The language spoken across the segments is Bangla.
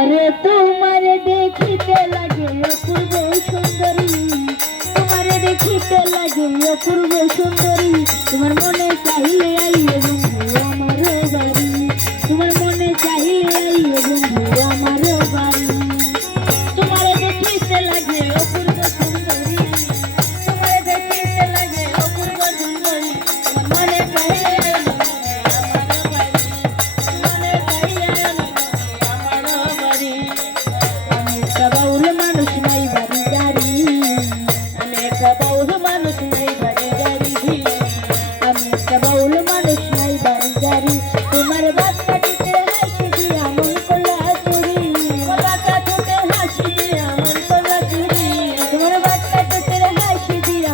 আরে তোমার দেখিতে লাগে অপূর্ব সুন্দরী। তোমার দেখিতে লাগে অপূর্ব সুন্দরী। তোমার মনে চাইলে আইয়ে বন্ধু আমার বাড়ি। তোমার মনে চাইলে আইয়ে বন্ধু আমার বাড়ি। তোমার দেখিতে লাগে অপূর্ব একটা বাউল মানুষ নাই বাড়ি গাড়ি আমি একটা বাউল মানুষ নাই বাড়ি গাড়ি তোমার বাচ্চা দিতে হাসি দিয়া মন করলা চুরি বাচ্চা দিতে হাসি দিয়া মন করলা চুরি তোমার বাচ্চা দিতে হাসি দিয়া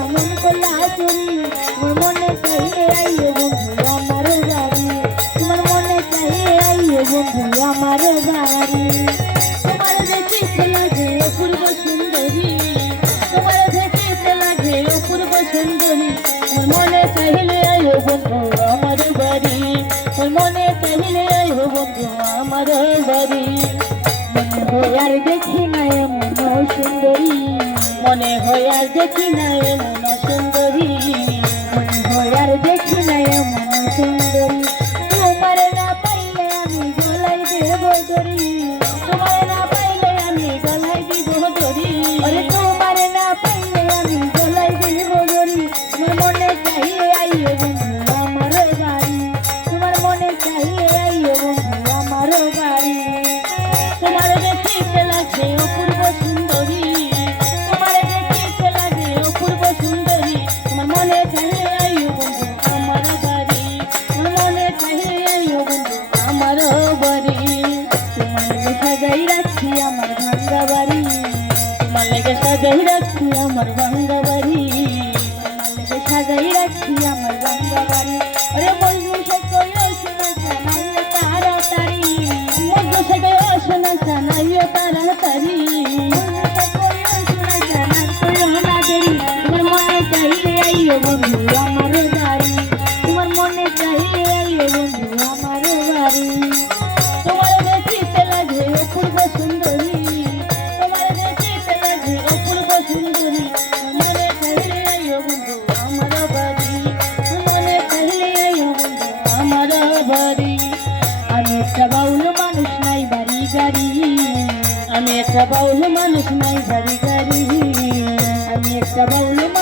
সুন্দরী তোমার অপূর্ব সুন্দরী আমার মনে চাইলে আয়ো বন্ধু আমার বাড়ি। আমার মনে চাইলে আয়ো বন্ধু আমার বাড়ি। মনে আর দেখি না এমন সুন্দরী। মনে হয় আর দেখি না এমন সুন্দরী। তোমার না পাইলে আমি গলাই দেব দড়ি। সাজাই রাখছি আমার ভাঙ্গা বাড়ি সাজাই রাখছি আমার ভাঙ্গা বাড়ি আইও বন্ধু আমার বাড়ি। তোমার মনে চাইলে আইও বন্ধু আমার বাড়ি। তোমার দেখিতে লাগে অপূর্ব সুন্দরী। তোমার দেখিতে লাগে অপূর্ব সুন্দরী। আমি একটা বাউল মানুষ নাই, বাড়ি গাড়ি। আমি একটা বাউল মানুষ